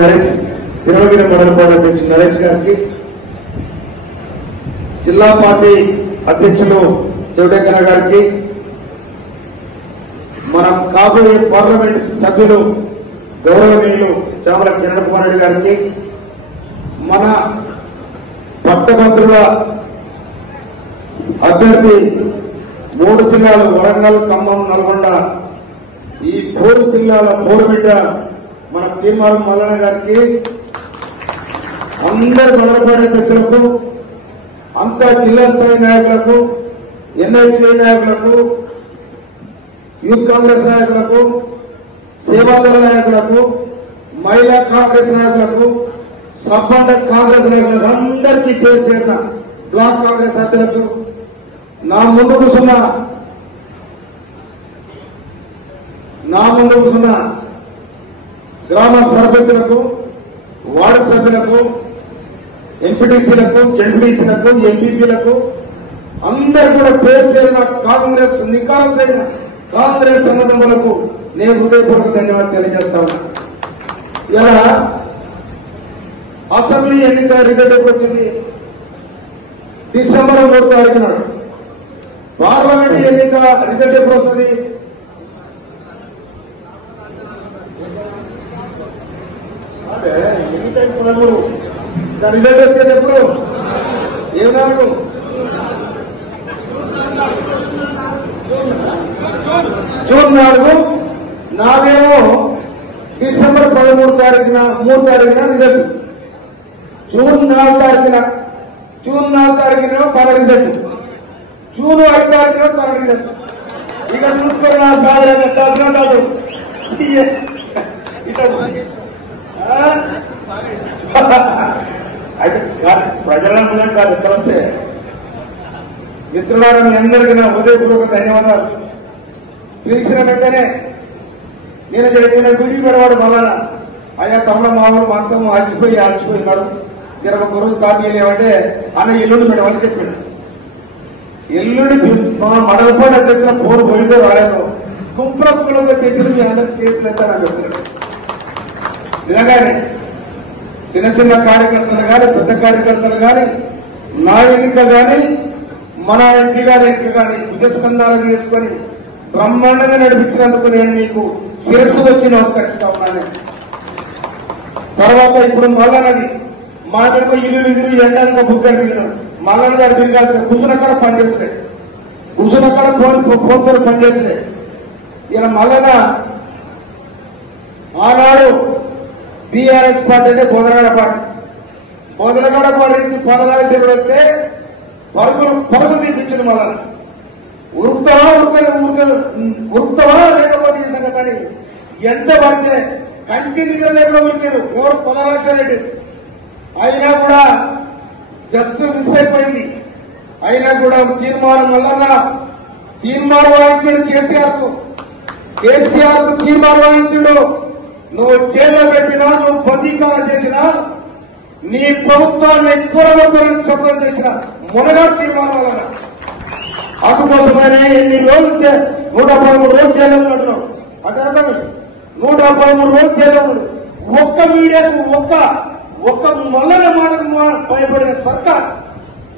నరేష్ తిరువగిరి మండల పార్టీ అధ్యక్షుడు నరేష్ గారికి, జిల్లా పార్టీ అధ్యక్షులు చౌడేకర గారికి, మన కాబోయే పార్లమెంట్ సభ్యులు గౌరవనీయులు చామల కిరణ్ కుమార్ రెడ్డి గారికి, మన పట్టభద్రుల అభ్యర్థి 3 జిల్లాలు వరంగల్, ఖమ్మం, నల్గొండ, ఈ 4 జిల్లాల పోరుబిడ్డ మన తీర్మానం మల్లన్న గారికి, అందరు మండలపాటి అధ్యక్షులకు, అంతా జిల్లా స్థాయి నాయకులకు, ఎన్ఐసీ నాయకులకు, యూత్ కాంగ్రెస్ నాయకులకు, సేవాదళ నాయకులకు, మహిళా కాంగ్రెస్ నాయకులకు, సబ్బండ కాంగ్రెస్ నాయకులకు అందరికీ పేరు పేరున బ్లాక్ కాంగ్రెస్ అధ్యక్షులకు, నా ముందు కూర్చున్న గ్రామ సర్పంచులకు, వార్డు సభ్యులకు, ఎంపీటీసీలకు, జెడ్పీటీసీలకు, ఎంపీపీలకు అందరూ కూడా పేరు పేరున కాంగ్రెస్ నికాసైన కాంగ్రెస్ అన్నదమ్ములకు నేను హృదయపూర్వక ధన్యవాదాలు తెలియజేస్తా ఉన్నా. ఇలా అసెంబ్లీ ఎన్నిక రిజల్ట్ వచ్చింది డిసెంబర్ 3వ తారీఖు నాడు. పార్లమెంట్ ఎన్నిక రిజల్ట్ ఎప్పుడు వస్తుంది? రిజల్ట్ వచ్చేది ఎప్పుడు? ఏమన్నారు? జూన్ 4. నాదేమో డిసెంబర్ 3వ తారీఖున రిజల్ట్. జూన్ 4వ తారీఖున తన రిజల్ట్, జూన్ 5వ తారీఖున తన రిజల్ట్. ఇక చూసుకొని నా సాధన కాదు అయితే ప్రజలందరం కాదు ఎక్కడ వస్తే మిత్రులారా, మీ అందరికీ నా హృదయపూర్వక ధన్యవాదాలు. పిలిచిన వెంటనే నేను గుడి పెడవాడు మళ్ళా అయ్యా తమ్ముడ మామూలు మొత్తం ఆచిపోయినాడు, 21 రోజులు కాపీ లేవంటే అన్న ఎల్లుండి పెట్టమని చెప్పాడు. ఎల్లుండి మా మడలపాటు తెచ్చిన పోరు పోయిందో రాలేదు, గుంపులుగా తెచ్చిన మీ అందరికి చేతులెత్తా నాకు చెప్తున్నాడు. నిజంగానే చిన్న చిన్న కార్యకర్తలు కానీ, పెద్ద కార్యకర్తలు కానీ, నా ఎన్నిక కానీ, మన ఎంపీ గారి ఎన్నిక కానీ ఉదయస్కందాలను చేసుకొని బ్రహ్మాండంగా నడిపించినందుకు నేను మీకు శిరస్సు వచ్చి నమస్కరిస్తా ఉన్నాను. తర్వాత ఇప్పుడు మల్లన్నది మా దగ్గర ఇరు ఎండగా బుగ్గలు తిరిగినాడు. మల్లన్న గారు తిరగాల్సిన కూర్చున్నక్కడ పనిచేస్తున్నాయి, కూర్చున్నక్కడ ఫోన్తో పనిచేస్తున్నాయి. ఇలా మల్లన్న ఆనాడు బీఆర్ఎస్ పార్టీ అంటే బోధనగడ పార్టీ నుంచి పదనాలు వస్తే పరుగు తీపించడం వల్ల ఉరుకుతావా లేకపోతే సంగతి ఎంత పడితే కంటిన్యూగా లేకుండా ఉరికాడు. ఎవరు పొదరాజరెడ్డి అయినా కూడా జస్ట్ మిస్ అయిపోయింది. అయినా కూడా తీర్మానం వల్ల తీర్మానం వాయించాడు కేసీఆర్ కు తీర్మానం వాయించాడు. నువ్వు జైల్లో పెట్టినా, నువ్వు బందీకారం చేసినా, నీ ప్రభుత్వాన్ని కూరగొద్దని శబ్దం చేసిన మొదటి తీర్మానం వలన అందుకోసమనే ఎన్ని రోజులు 113 రోజులు జైలు ఉంటున్నావు. అది అర్థమే, 113 రోజులు జైలు. ఒక్క మీడియాకు ఒక్క మల్లన మాటకు భయపడిన సర్కార్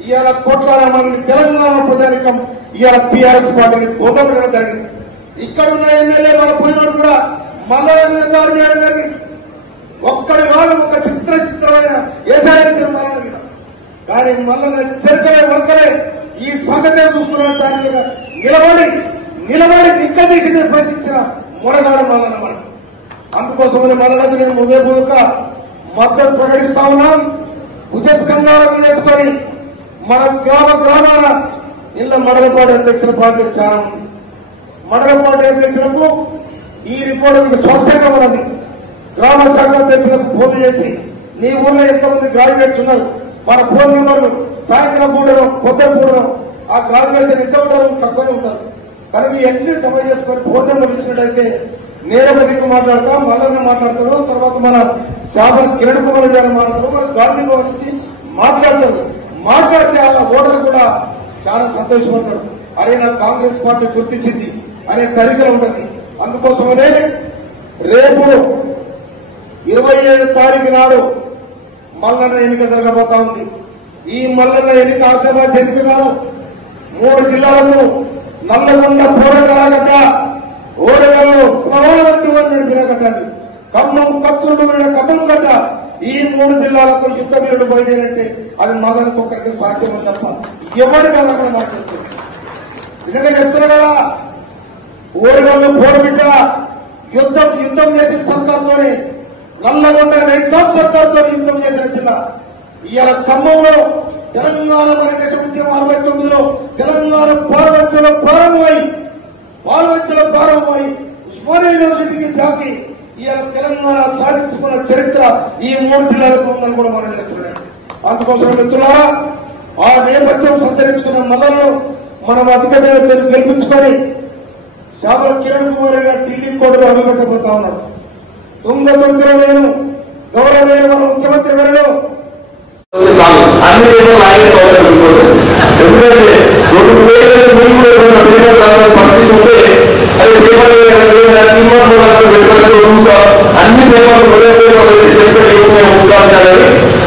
ఇవాళ కోట్లాది మంది తెలంగాణ ప్రజానికం ఇవాళ బీఆర్ఎస్ పార్టీని బోధపడడం జరిగింది. ఇక్కడున్న ఎమ్మెల్యే వాళ్ళ పోయినోడు కూడా మల్లన దాడి చేయడం జరిగింది. ఒక్కడి వాళ్ళు ఒక చిత్రమైన ఏసాయించిన మల్లన మీద. కానీ మల్లన చరిత్రే వర్కలే ఈ సంగతే చూసుకున్న దాని మీద నిలబడి దిక్కదీసి ప్రశ్నించిన మొరగాడు మల్లన మనం. అందుకోసమని మల్లనకు నేను హృదయపూర్వక మద్దతు ప్రకటిస్తా ఉన్నాం. ఉదయస్కంధాలను చేసుకొని మన గ్రామాల ఇళ్ల మండలపాటి అధ్యక్షుల బాధ్యత చాలా ఉంది. మండలపాటి అధ్యక్షులకు ఈ రిపోర్టు మీకు స్పష్టంగా ఉన్నది. గ్రామ శాఖ అధ్యక్షులకు ఫోన్ చేసి నీ ఊళ్ళో ఎంతమంది గ్రాడ్యుయేట్స్ ఉన్నారు, మన ఫోన్ నెంబర్లు సాయంత్రం కూడడం, పొద్దున కూడడం, ఆ గ్రాడ్యుయేషన్ ఎంత ఉంటారు, తక్కువనే ఉంటారు. కానీ మీ అన్ని జమ చేసుకొని ఫోన్ నెంబర్ ఇచ్చినట్టయితే నేరుగా దిక్కు మాట్లాడతాం, మల్లన్న మాట్లాడతారు, తర్వాత మన శాసన కిరణ్ కుమార్ గారు మాట్లాడతారు, మన గాంధీ భవన్ నుంచి మాట్లాడితే ఆ ఓటర్లు కూడా చాలా సంతోషపడతారు. అరే నాకు కాంగ్రెస్ పార్టీ గుర్తించింది అనే తరికలు ఉంటుంది. అందుకోసమనే రేపు 27 తారీఖు నాడు మల్లన్న ఎన్నిక జరగబోతా ఉంది. ఈ మల్లన్న ఎన్నిక ఆశాబాద్ ఎన్నిక కాదు. 3 జిల్లాలకు నల్లగొండ పోరాటగడ్డ, ఓడగల్లు ప్రమాణవంతమైన నడిపిన గడ్డది, ఖమ్మం కత్తులు ఖమ్మం గడ్డ. ఈ 3 జిల్లాలకు యుద్ధ వీరుడు బయలుదేరంటే అది మగనికి ఒక్కరికి సాధ్యం తప్ప ఎవరు కాదన్న మాట చెప్తుంది. నిజంగా చెప్తున్నా కదా, ఓడగల్లు పోరబిడ్డ యుద్ధం చేసిన సర్కార్తోనే, నల్లగొండ నైజాం సర్కార్తో యుద్ధం చేసిన జిల్లా. ఇవాళ ఖమ్మంలో తెలంగాణ మన దేశ ఉద్యమం 69లో తెలంగాణ పార్లమెంటులో ప్రారంభమై ఉస్మానియా యూనివర్సిటీకి దాకి ఇవాళ తెలంగాణ సాధించుకున్న చరిత్ర ఈ 3 జిల్లాలకు ఉందని కూడా మనం చేస్తున్నాం. అందుకోసం మిత్రులారా, ఆ నేపథ్యం సంతరించుకున్న మల్లలను మనం అధికంగా గెలిపించుకొని శాపల కిరణ్ కుమార్ గారు ఢిల్లీ కోటలో అడుగుపెట్టబోతా ఉన్నాడు. తుంగతుర్తిలో నేను గౌరవమైన మన ముఖ్యమంత్రి గారు అన్ని ఎందుకంటే 2 పరిస్థితి ఉంటే అది అన్ని పేపర్లు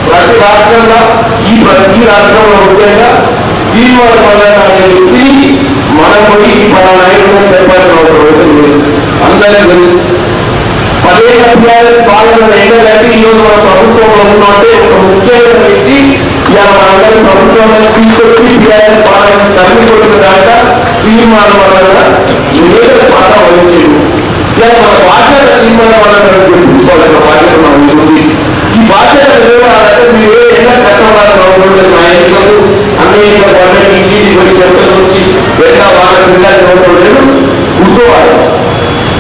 ప్రతి రాష్ట్రంగా ఈ రాష్ట్రంలో ముఖ్యంగా దీనివల్ల వ్యక్తి మనం పోయి మన నాయకులు చెప్పాల్సిన అవసరం లేదు. అందరికీ 10 ఏళ్ళ పాలన ఏంటంటే ఈరోజు మన ప్రభుత్వంలో ఉన్నట్టే ఒక ముఖ్యమైన వ్యక్తి ఇలా మనందరి ప్రభుత్వాన్ని తీసుకొచ్చి టీఆర్ఎస్ పాలన తగ్గిపోతున్న దాకా తీర్మానం వల్ల నివేదిక పాట వహించింది. ఇలా మన బాధ్యత తీర్మానం వల్ల గుర్తించుకోవాల్సిన బాధ్యత మనం ఉంది. ఈ బాధ్యత నిర్వహాలంటే మీరు ఎన్నో కష్టపడాలి. మా ఎన్నికలు అన్ని గవర్నమెంట్ ఇంటికి పోయి చెప్తల నుంచి వెళ్ళా వాళ్ళ లేదు కూర్చోవాలి.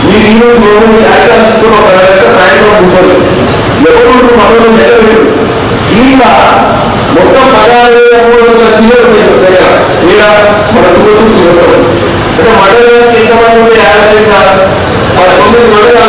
మీరు ఈరోజు కార్యక్రమం ఒక సాయంత్రం కూర్చోలేదు. ఎవరు మనలో నెలవేరు ఇంకా మొత్తం 16,300 కిలోలు లేదా మన అంటే మండలానికి ఎంతమంది 59